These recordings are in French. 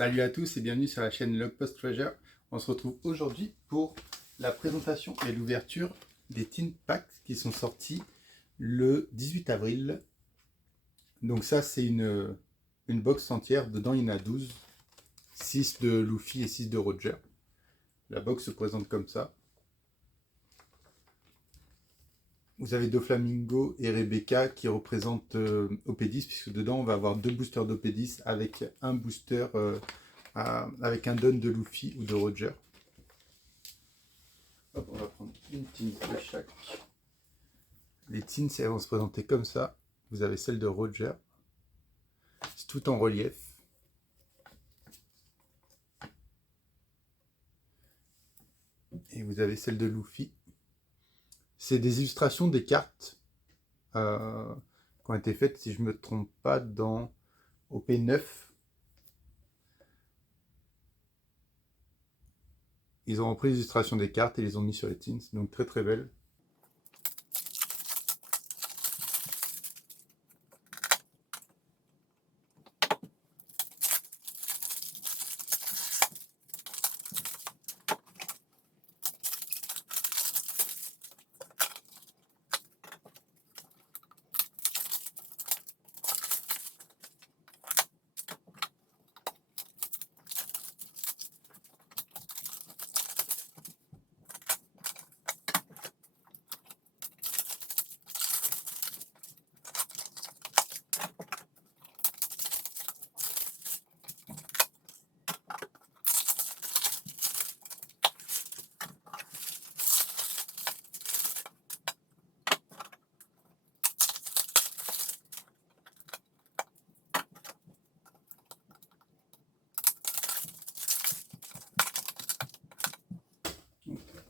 Salut à tous et bienvenue sur la chaîne Logpost Treasure. On se retrouve aujourd'hui pour la présentation et l'ouverture des Tin Packs qui sont sortis le 18 avril. Donc ça c'est une box entière, dedans il y en a 12, 6 de Luffy et 6 de Roger. La box se présente comme ça. Vous avez Doflamingo et Rebecca qui représentent OP10, puisque dedans on va avoir 2 boosters d'OP10 avec un booster avec un don de Luffy ou de Roger. Hop, on va prendre une tin de chaque. Les tins elles vont se présenter comme ça. Vous avez celle de Roger. C'est tout en relief. Et vous avez celle de Luffy. C'est des illustrations des cartes qui ont été faites, si je ne me trompe pas, dans OP9. Ils ont repris les illustrations des cartes et les ont mis sur les tins. Donc très très belles.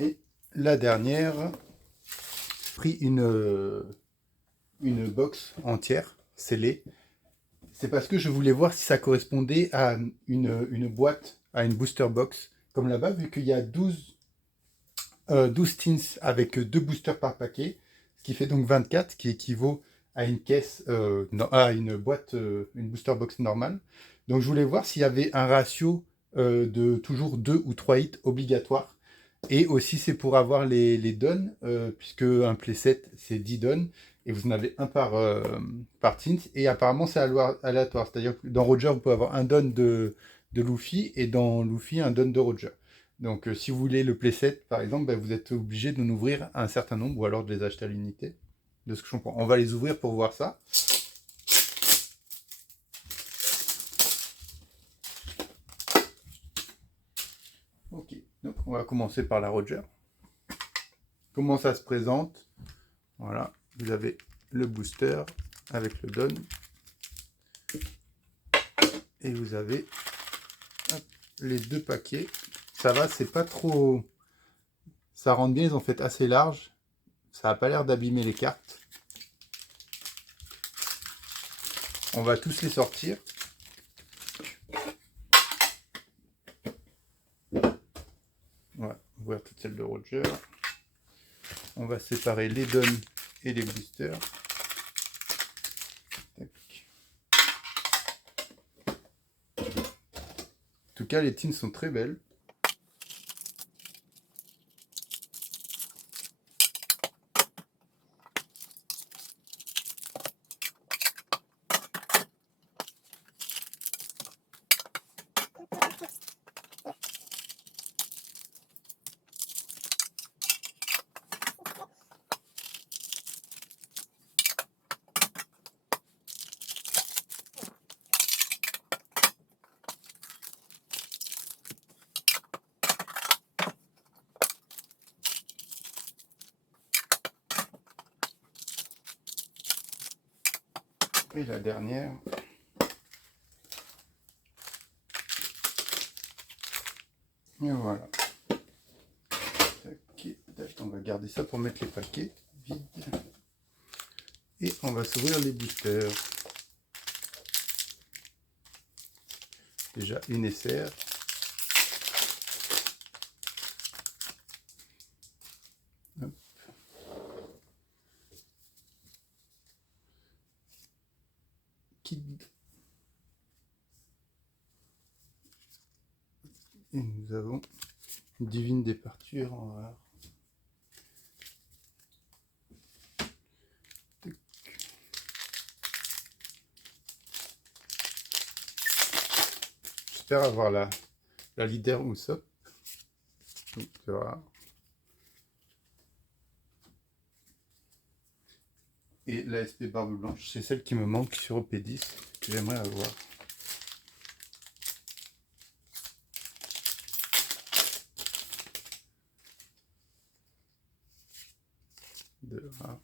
Et la dernière, pris une box entière scellée. C'est parce que je voulais voir si ça correspondait à une boîte, à une booster box. Comme là-bas, vu qu'il y a 12 tins avec 2 boosters par paquet, ce qui fait donc 24, qui équivaut à une caisse, à une boîte, une booster box normale. Donc je voulais voir s'il y avait un ratio de toujours 2 ou 3 hits obligatoires. Et aussi c'est pour avoir les dons, puisque un playset c'est 10 dons, et vous en avez un par tint, et apparemment c'est aléatoire. C'est-à-dire que dans Roger vous pouvez avoir un don de Luffy, et dans Luffy un don de Roger. Donc si vous voulez le playset par exemple, ben, vous êtes obligé d'en ouvrir un certain nombre, ou alors de les acheter à l'unité, de ce que je comprends. On va les ouvrir pour voir ça. Ok, donc on va commencer par la Roger. Comment ça se présente? Voilà, vous avez le booster avec le don. Et vous avez les 2 paquets. Ça va, c'est pas trop... Ça rentre bien, ils ont fait assez large. Ça n'a pas l'air d'abîmer les cartes. On va tous les sortir. Voilà, ouvrir toutes celles de Roger. On va séparer les dons et les boosters. Tac. En tout cas, les tins sont très belles. Et la dernière. Et voilà. Tac, on va garder ça pour mettre les paquets vides. Et on va s'ouvrir les boosters. Déjà une SR. Hop. Kid. Et nous avons une divine départure en rare. J'espère avoir la leader Usopp. Donc, voilà. Et la SP Barbe Blanche, c'est celle qui me manque sur OP10, que j'aimerais avoir. De rare.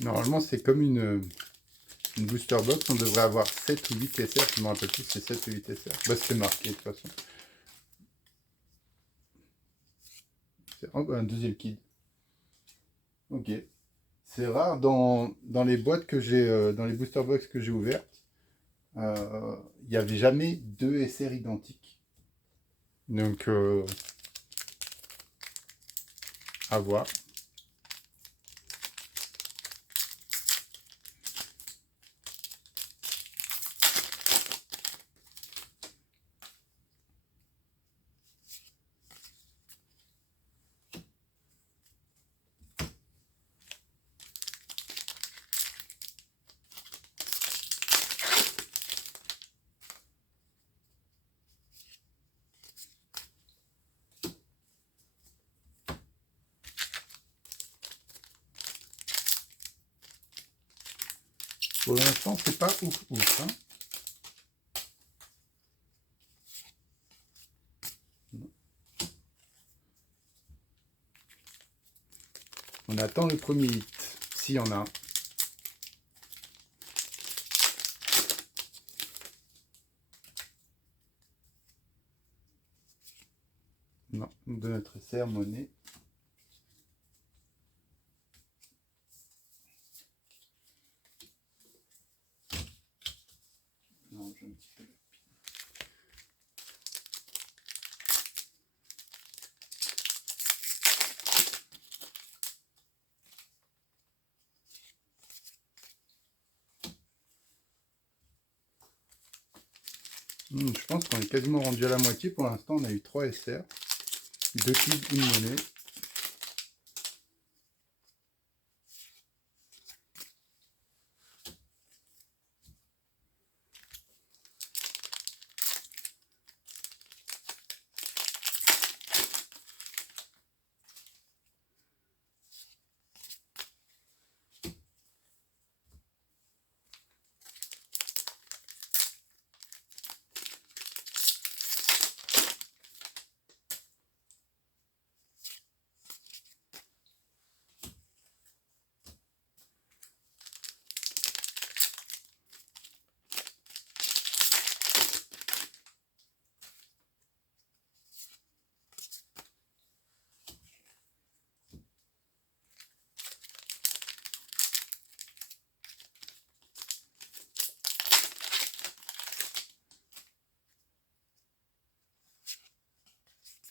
Normalement, c'est comme une booster box. On devrait avoir 7 ou 8 SR. Je ne me rappelle plus si c'est 7 ou 8 SR. Bah, c'est marqué de toute façon. Oh, bah, un deuxième kid. Ok. C'est rare dans les boîtes que j'ai, dans les booster box que j'ai ouvertes. Il n'y avait jamais 2 SR identiques. Donc, à voir. Pour l'instant, c'est pas ouf ouf. Hein. On attend le premier hit, s'il y en a un. Non, de notre SR monnaie. Non, j'ai un petit peu. Je pense qu'on est quasiment rendu à la moitié. Pour l'instant, on a eu 3 SR, 2 kids, une monnaie.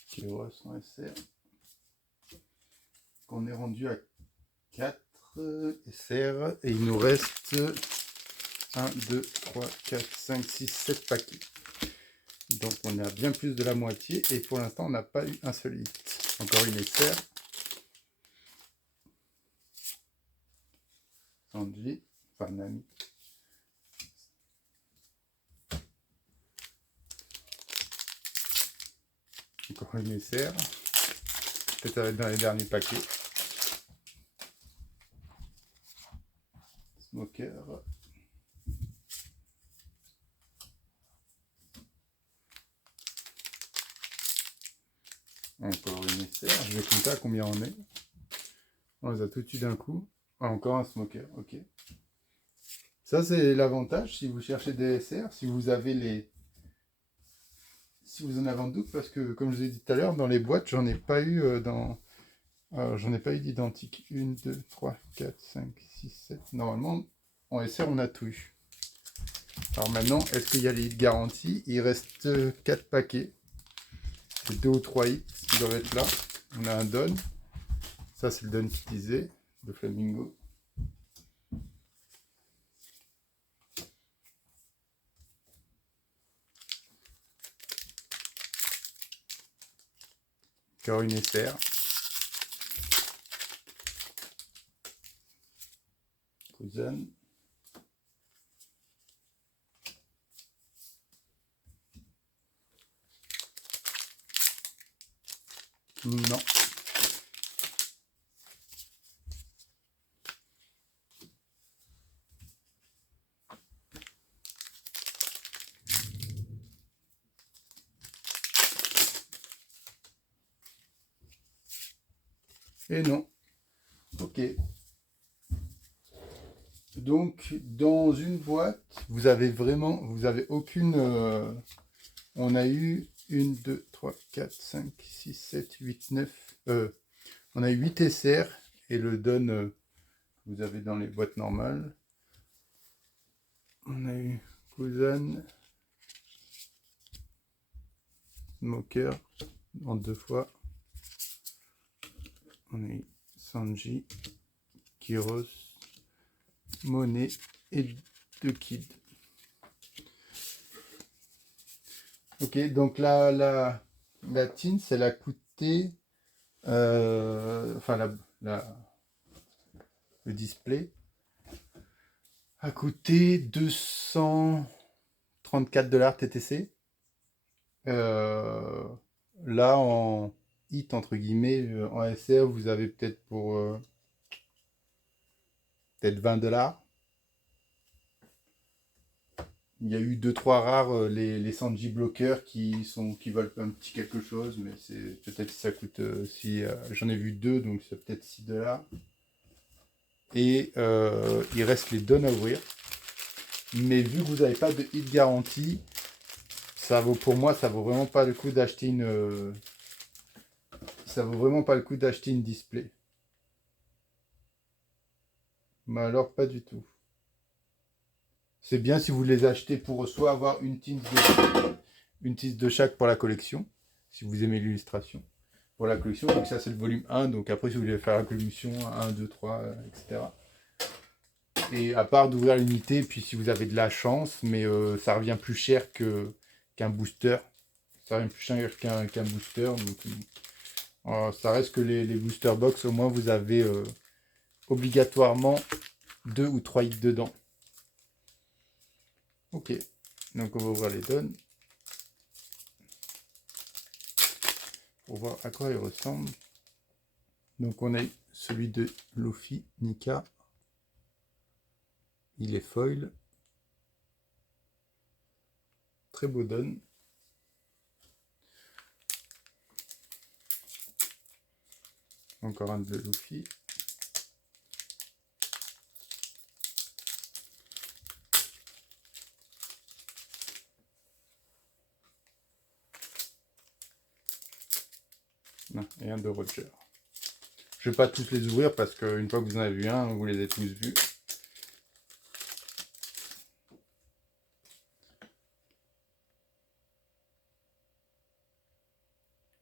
Qui aura son SR. On est rendu à 4 SR et il nous reste 1, 2, 3, 4, 5, 6, 7 paquets. Donc on est à bien plus de la moitié et pour l'instant on n'a pas eu un seul hit. Encore une SR. Sanji, enfin Nami. Encore une SR. Peut-être ça va être dans les derniers paquets. Smoker. encore une SR. Je vais compter à combien on est. On les a tout de suite d'un coup. Ah, encore un smoker, ok. Ça, c'est l'avantage si vous cherchez des SR, si vous avez les... Si vous en avez en doute, parce que, comme je vous ai dit tout à l'heure, dans les boîtes, j'en ai pas eu j'en ai pas eu d'identique. 1, 2, 3, 4, 5, 6, 7. Normalement, en SR, on a tout eu. Alors maintenant, est-ce qu'il y a les hits garantis? Il reste 4 paquets. C'est 2 ou 3 hits qui doivent être là. On a un Don. Ça, c'est le Don qui disait, de Flamingo. Encore une SR. Cousin. Non. Et non. Ok. Donc, dans une boîte, vous avez aucune... on a eu 1, 2, 3, 4, 5, 6, 7, 8, 9... on a eu 8 SR et le Don, vous avez dans les boîtes normales. On a eu Cousin, Smoker, en 2 fois. On a eu Sanji, Kyros, Monet et 2 Kids. Ok, donc la Tins, elle a coûté... enfin, le display a coûté 234 $ TTC. Là, en hit, entre guillemets, en SR, vous avez peut-être pour peut-être 20 $. Il y a eu 2-3 rares, les Sanji bloqueurs qui valent un petit quelque chose, mais c'est peut-être si ça coûte, j'en ai vu 2, donc c'est peut-être 6 $. Et il reste les Don à ouvrir. Mais vu que vous n'avez pas de hit garantie, pour moi, ça vaut vraiment pas le coup d'acheter ça vaut vraiment pas le coup d'acheter une display. Mais alors, pas du tout. C'est bien si vous les achetez pour soit avoir une tinte de chaque pour la collection, si vous aimez l'illustration, pour la collection. Donc ça, c'est le volume 1. Donc après, si vous voulez faire la collection 1, 2, 3, etc. Et à part d'ouvrir l'unité, puis si vous avez de la chance, mais ça revient plus cher qu'un booster. Ça revient plus cher qu'un booster. Donc ça reste que les booster box, au moins vous avez obligatoirement 2 ou 3 hits dedans. Ok, donc on va ouvrir les donnes pour voir à quoi ils ressemblent. Donc on a celui de Luffy, Nika. Il est foil. Très beau don. Encore un de Luffy. Et un de Roger. Je ne vais pas tous les ouvrir parce qu'une fois que vous en avez vu un, vous les avez tous vus.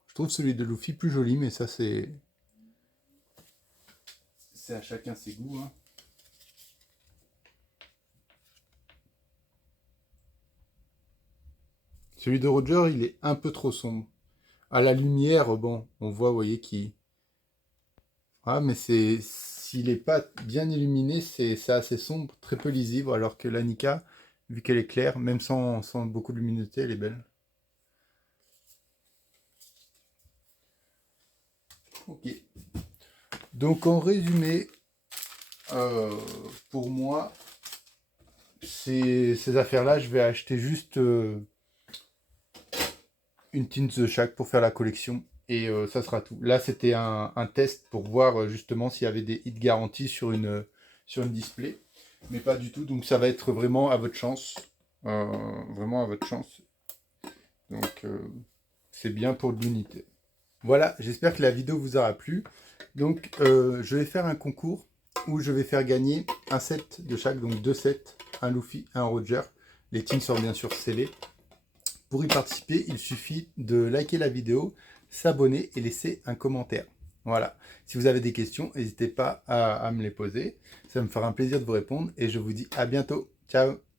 Je trouve celui de Luffy plus joli, mais ça c'est à chacun ses goûts. Hein. Celui de Roger, il est un peu trop sombre. À la lumière, bon, on voit, vous voyez, qui... Ah, mais s'il n'est pas bien illuminé, c'est assez sombre, très peu lisible, alors que la Nika, vu qu'elle est claire, même sans beaucoup de luminosité, elle est belle. Ok. Donc en résumé, pour moi, ces affaires-là, je vais acheter juste une tinte de chaque pour faire la collection Et ça sera tout. Là, c'était un test pour voir justement s'il y avait des hits garantis sur une display. Mais pas du tout. Donc ça va être vraiment à votre chance. Vraiment à votre chance. Donc c'est bien pour de l'unité. Voilà, j'espère que la vidéo vous aura plu. Donc je vais faire un concours où je vais faire gagner un set de chaque, donc 2 sets, un Luffy, un Roger. Les teams sont bien sûr scellés. Pour y participer, il suffit de liker la vidéo, s'abonner et laisser un commentaire. Voilà. Si vous avez des questions, n'hésitez pas à me les poser. Ça me fera un plaisir de vous répondre et je vous dis à bientôt. Ciao!